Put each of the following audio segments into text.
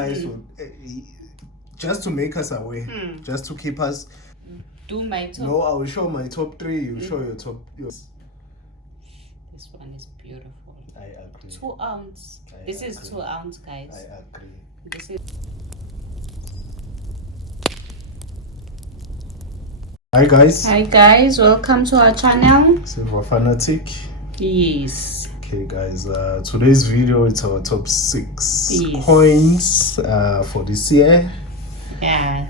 Guys, just to make us aware, just to keep us. Do my top. No, I will show my top 3. You show your top. This one is beautiful. I agree. 2 ounce. This is 2 ounce, guys. I agree. This is. Hi guys. Hi guys, welcome to our channel. Silver Fanatic. Yes. Okay guys, today's video it's our top 6 Yes. coins for this year. Yeah.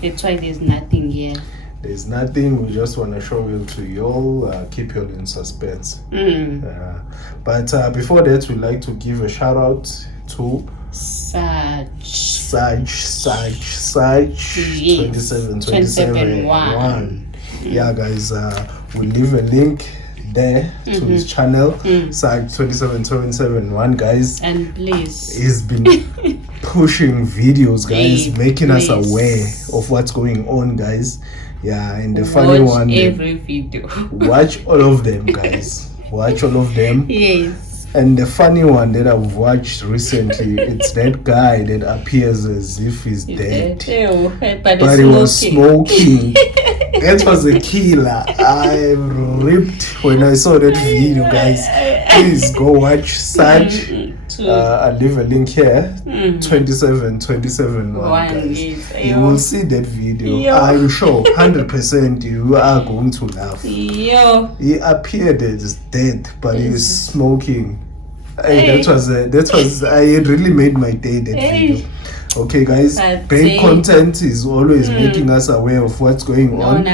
That's why there's nothing here. There's nothing. We just want to show you to you all, keep you all in suspense. But before that, we'd like to give a shout out to Such 27 1. Yeah guys, we'll leave a link there to his channel, Sag 27771 guys, and please, he's been pushing videos guys, making us aware of what's going on guys. Yeah, and the funny one, every video, watch all of them guys, watch all of them. Yes. And the funny one that I've watched recently, it's that guy that appears as if he's dead. But he was smoking. That was a killer. I ripped when I saw that video, guys. Please go watch Such. I'll leave a link here. 27271 guys. You will see that video. I'm sure 100% you are going to laugh. He appeared as dead, but he was smoking. Hey, that was I really made my day, that video. Okay guys, great content is always making us aware of what's going on,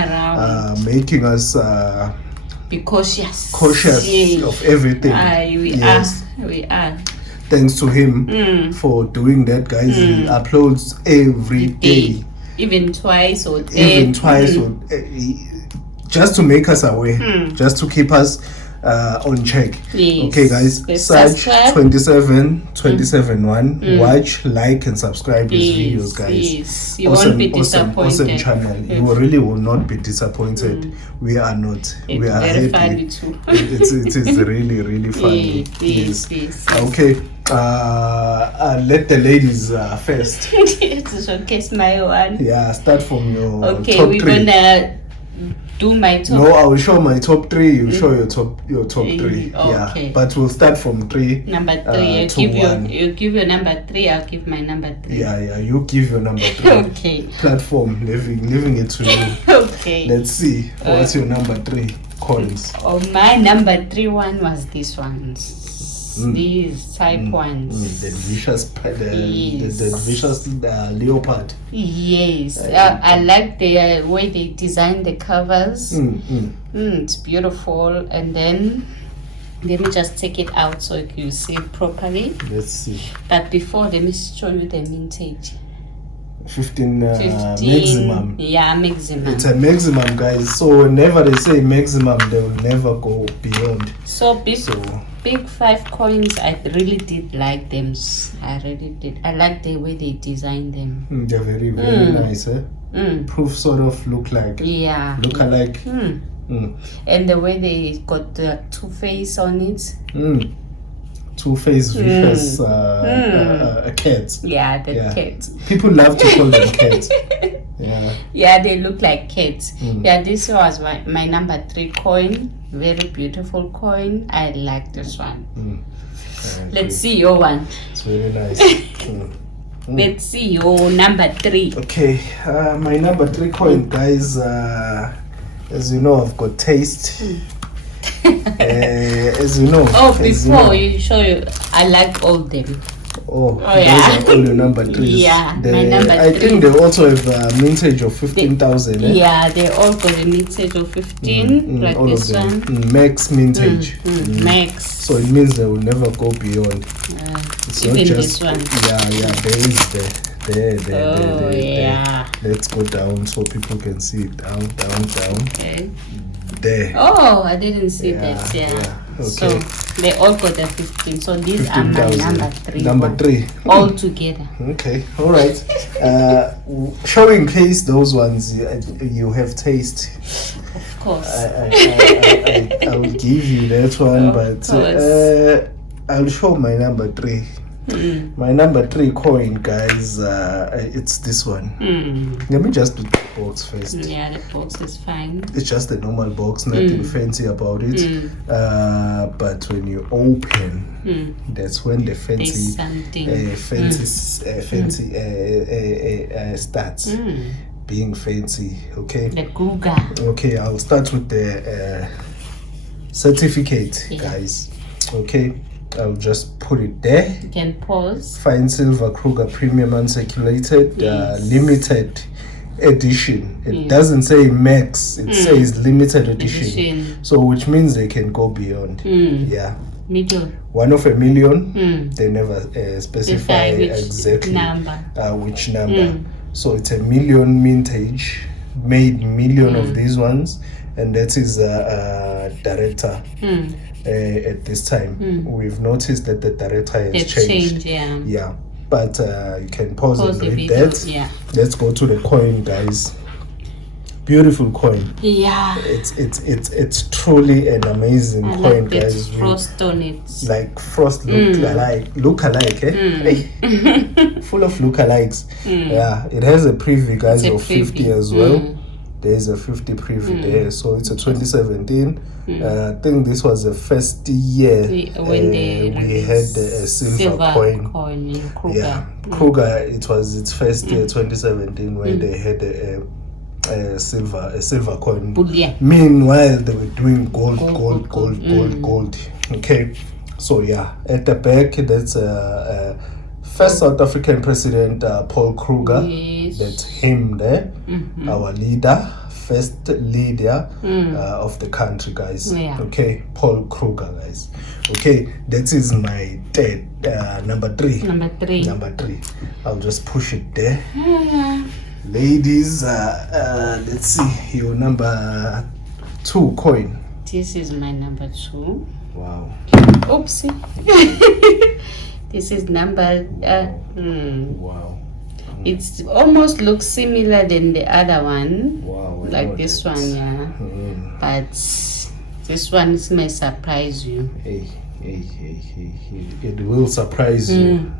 making us be cautious of everything. We are. Thanks to him for doing that guys. He uploads every day, even twice or day. Just to make us aware, just to keep us on check. Okay guys, Such 27271. Watch, like and subscribe his videos guys. You won't be disappointed. Awesome channel. You really will not be disappointed. We are not. We are very happy. Funny too. It is really funny. Yes. Okay, let the ladies first. To showcase my one. Yeah, start from your okay, top we're 3. gonna do my top. No, I will show my top 3. You show your top 3. Okay. Yeah, but we'll start from 3. Number 3. You give your number 3. I'll give my number 3. Yeah. You give your number 3. Okay. Platform, leaving it to you. Okay. Let's see. What's your number 3 coins? Oh, my number 3 one was this one. These type ones. The vicious leopard. Yes, I like the way they design the covers. It's beautiful. And then let me just take it out so you see it properly. Let's see. But before, let me show you the mintage. 15 maximum. Yeah, maximum. It's a maximum guys, so whenever they say maximum they will never go beyond. So big 5 coins, I really did like them. I really did. I like the way they designed them. They're very nice. Proof sort of look like. Yeah. Look alike. And the way they got the 2 face on it. 2-face vicious cats. Yeah, cats. People love to call them cats. Yeah, they look like cats. Yeah, this was my number 3 coin. Very beautiful coin. I like this one. Let's see your one. It's very nice. Let's see your number 3. Okay, my number 3 coin, guys. As you know, I've got taste. As you know. You show you, I like all them. Those are all your number 3s. Yeah, my number 3. I think they also have a mintage of 15,000. Yeah, they all got a mintage of 15, like all this of them. one. Max mintage. Max. So it means they will never go beyond. It's even not just this one. There is there. Yeah. Let's go down so people can see it. Down. Okay. There. Oh, I didn't see that. Yeah. Okay. So they all got a 15. So these are my number 3. Number 3. All together. Okay. All right. Show in case those ones you have taste. Of course. I will give you that one, but I'll show my number 3. My number 3 coin, guys, it's this one. Let me just do the box first. Yeah, the box is fine. It's just a normal box, nothing fancy about it. But when you open, that's when the fancy starts being fancy. Okay. The Kruger. Okay, I'll start with the certificate, guys. Okay, I'll just put it there. You can pause. Fine silver Kruger premium uncirculated, limited edition. It doesn't say max, it says limited edition. So which means they can go beyond. Yeah. Middle. 1 of a million. They never specify exactly which number. So it's a million mintage, made million of these ones, and that is director. At this time, we've noticed that the director has changed. Yeah. But you can pause and read that. Yeah. Let's go to the coin, guys. Beautiful coin. Yeah. It's truly an amazing coin, guys. Frost on it. Like frost look alike, eh? Full of lookalikes. Yeah, it has a preview, guys, of 50 as well. There's a 50 preview there, so it's a 2017. I think this was the first year when we had a silver coin in Kruger. Yeah, Kruger. It was its first year, 2017, where they had a silver coin. Bullion. Meanwhile, they were doing gold. Okay, so yeah, at the back, that's first South African president, Paul Kruger. Yes. That's him there, our leader, first leader of the country, guys. Okay, Paul Kruger, guys. Okay, that is my third, number 3. Number 3. I'll just push it there. Ladies, let's see your number 2 coin. This is my number 2. Wow. Oopsie. This is number. Wow. It almost looks similar than the other one. Wow. Like this one, yeah. But this one may surprise you. Hey. It will surprise you.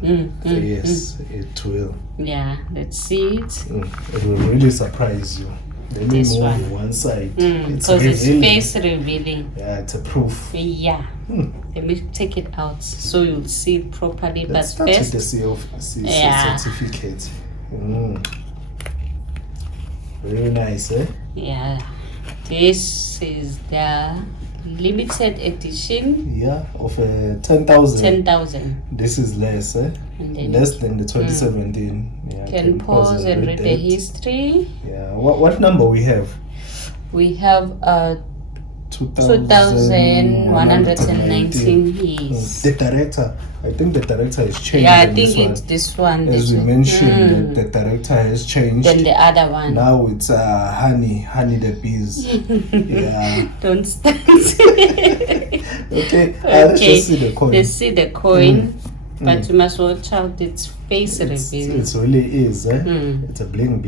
Yes, it will. Yeah, let's see it. It will really surprise you. Let me move one side. Because it's face revealing. Yeah, it's a proof. Yeah. Let me take it out so you'll see it properly. Let's but start first, with the certificate. Very nice, eh? Yeah. This is the limited edition. Yeah, of 10,000. 10,000. This is less, eh? Less than the 2017. Yeah, can pause and read the history. Yeah. What number we have? We have 2,119 years. The director, I think the director has changed. Yeah, I think it's this one. As we mentioned, the director has changed. Then the other one. Now it's honey the bees. Yeah. Don't start. Okay. Let's just see the coin. Let's see the coin. But you must watch out its face reveal. It really is, eh? It's a bling.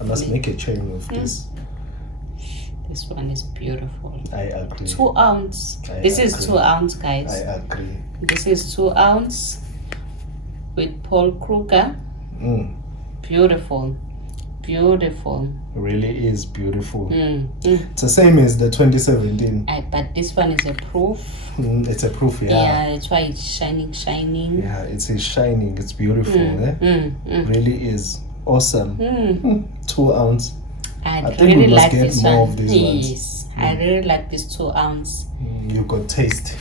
I must make a chain with this. This one is beautiful. I agree. 2 ounce. This is 2 ounce, guys. I agree. This is 2 ounce with Paul Kruger. Beautiful. Really is beautiful. It's the same as the 2017. But this one is a proof. It's a proof, yeah. Yeah, that's why it's shining. Yeah, it's shining. It's beautiful, Really is awesome. 2 ounce. I think really we must like get this more one. of these ones. Yes, I really like this 2 ounce. You got taste.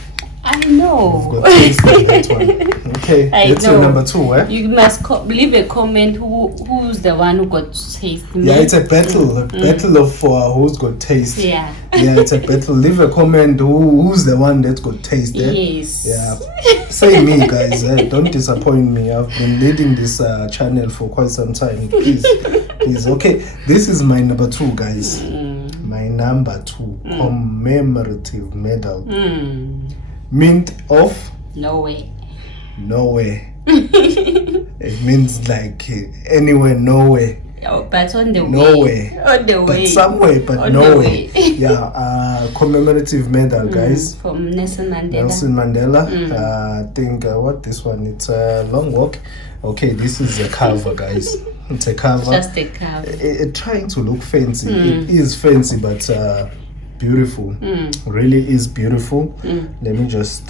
I know. You've got taste on that one. Okay, that's your number 2, eh? You must leave a comment who's the one who got taste. Yeah, it's a battle. A battle of who's got taste. Yeah. Yeah, it's a battle. Leave a comment who's the one that's got taste. Eh? Yes. Yeah. Say me, guys. Don't disappoint me. I've been leading this channel for quite some time. Please. Okay, this is my number 2, guys. My number 2 commemorative medal. Mint of Norway. It means like anywhere, nowhere. but on the way. Nowhere. On the way. But somewhere, but on nowhere. Yeah, commemorative medal, guys. From Nelson Mandela. Nelson Mandela. I think, what this one? It's a long walk. Okay, this is a cover, guys. It's a cover. Just a cover. Trying to look fancy. It is fancy, but beautiful. Really is beautiful. Let me just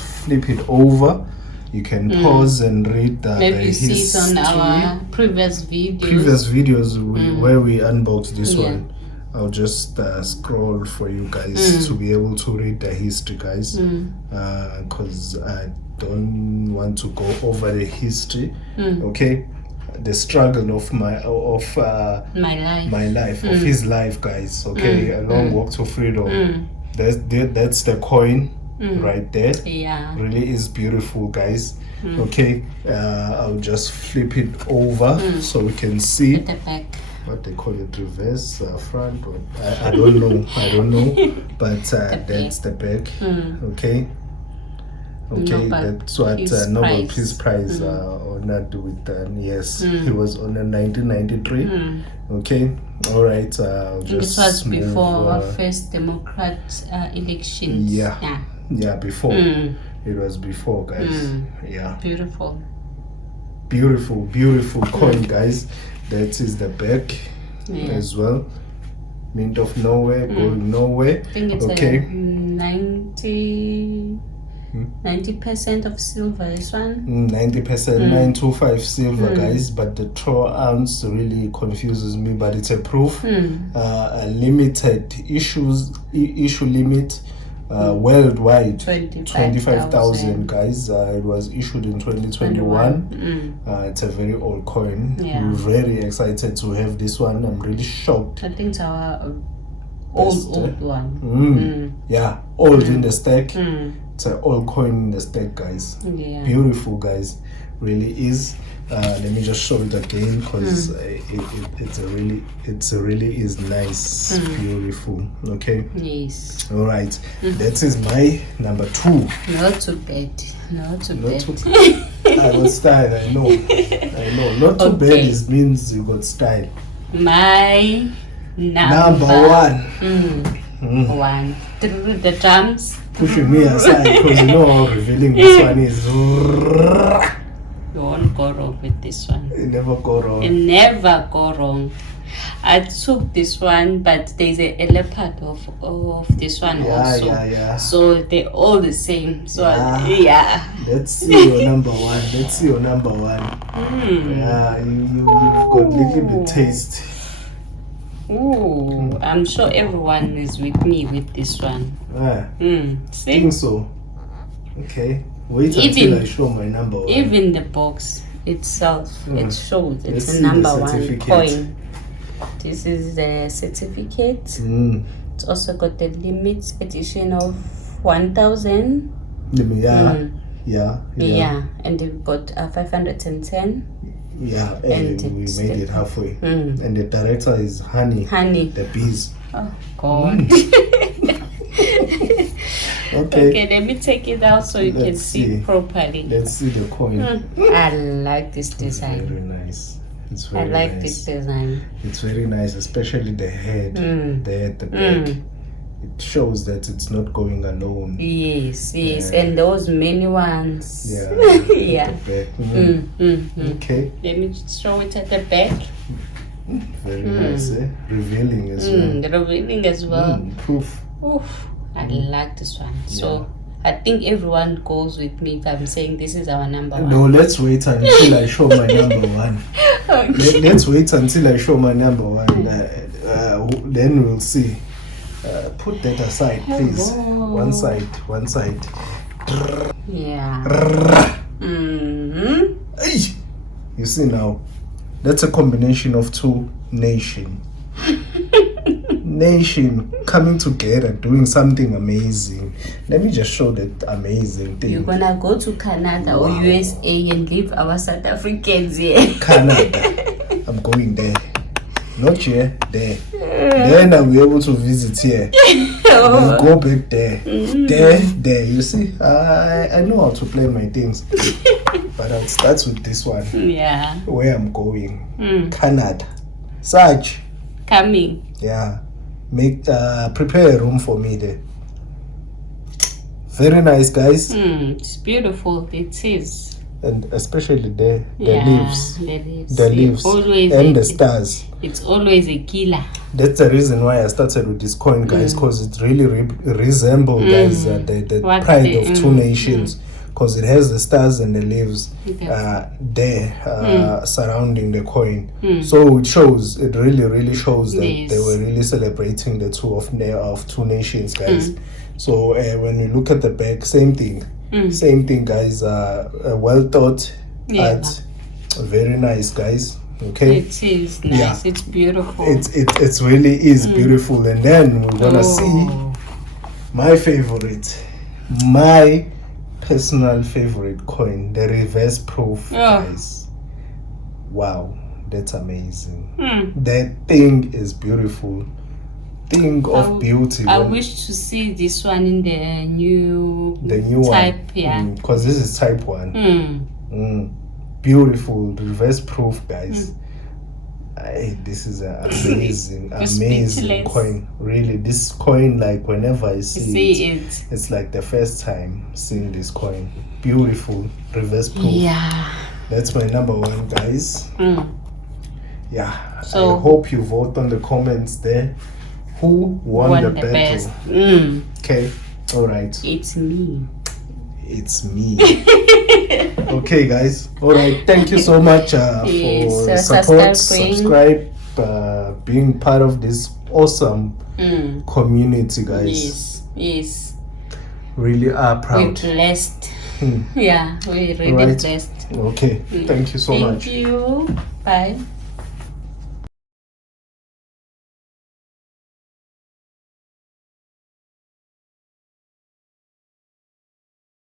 flip it over. You can pause and read maybe the you see history. it on our previous videos. Where we unboxed this one. I'll just scroll for you guys to be able to read the history, guys, because I don't want to go over the history. Okay, the struggle of my life, of his life, guys. Okay, a long walk to freedom. That's the coin right there. Yeah, really is beautiful, guys. Okay, I'll just flip it over so we can see at the back. What they call it, reverse, front, or I don't know, but that's the back. Okay, that's what Nobel Peace Prize honored with. Yes, he was on 1993. Okay, all right. This was before our first Democrat election. Yeah, before. It was before, guys. Yeah, beautiful coin, guys. That is the back as well. Mint of nowhere, going nowhere. I think it's okay. 90% of silver, this one. 90%, 925 silver, guys. But the troll ounce really confuses me. But it's a proof. A limited issue limit. Worldwide 25,000, guys. It was issued in 2021. It's a very old coin. We're very excited to have this one. I'm really shocked. I think it's our old one. Yeah, old in the stack. It's an old coin in the stack, guys. Beautiful, guys. Really is. Let me just show it again because it's really is nice. Beautiful. Okay, yes. All right, that is my number 2. Not too bad. I got style. I know. Not too bad is means you got style. My number 1. 1 through the drums. Pushing me aside because you know how revealing this one is. You won't go wrong with this one. You never go wrong. You never go wrong. I took this one, but there's a leopard of this one also. Yeah. So they're all the same. So Let's see your number 1. Yeah, you've got little bit taste. Ooh, I'm sure everyone is with me with this one. See? Think so. Okay. Wait until I show my number 1. Even the box itself, it shows it's a number 1 coin. This is the certificate. It's also got the limit edition of 1,000. Yeah. And we've got 510. Yeah, and we made it halfway. And the director is Honey. The bees. Oh God. Okay, let me take it out so you can see properly. Let's see the coin. I like this design. It's very nice. It's very I like this design. It's very nice, especially the head there at the back. It shows that it's not going alone. Yes, and those many ones. Yeah. At the back. Okay. Let me show it at the back. Very nice, revealing as well. Revealing as well. Proof. Oof. I like this one. So I think everyone goes with me if I'm saying this is our number 1. No, let's wait until I show my number 1. Okay. Let's wait until I show my number 1. Then we'll see. Put that aside, please. One side. Yeah. You see now, that's a combination of 2 nation coming together doing something amazing. Let me just show that amazing thing. You're gonna go to Canada or USA and leave our South Africans here. Canada. I'm going there. Not here, there. Then I'll be able to visit here. We'll go back there. There. You see, I know how to plan my things. but I'll start with this one. Yeah. Where I'm going. Canada. Such. Coming. Yeah. Prepare a room for me there. Very nice, guys. It's beautiful. It is. And especially the leaves. The leaves. Always and the stars. It's always a killer. That's the reason why I started with this coin, guys, because it really resembles, guys, the pride of two nations, because it has the stars and the leaves surrounding the coin. So it really shows that they were really celebrating the two of two nations, guys. So when you look at the back, same thing, guys. Well thought art, very nice, guys. Okay, it is nice. Yeah. It's beautiful. It really is beautiful. And then we're gonna see my personal favorite coin, the reverse proof, guys. Wow, that's amazing. That thing is beautiful. Thing of beauty. I wish to see this one in the new type, because this is type 1. Beautiful reverse proof, guys. This is an amazing coin. Really, this coin, like whenever I see it, it's like the first time seeing this coin. Beautiful reverse proof. Yeah, that's my number 1, guys. Yeah, so I hope you vote on the comments there. Who won the battle? Okay, all right. It's me. Okay, guys. All right. Thank you so much for support, subscribe, being part of this awesome community, guys. Yes. Really are proud. We're blessed. Yeah, we're really blessed. Okay. Thank you so much. Thank you. Bye.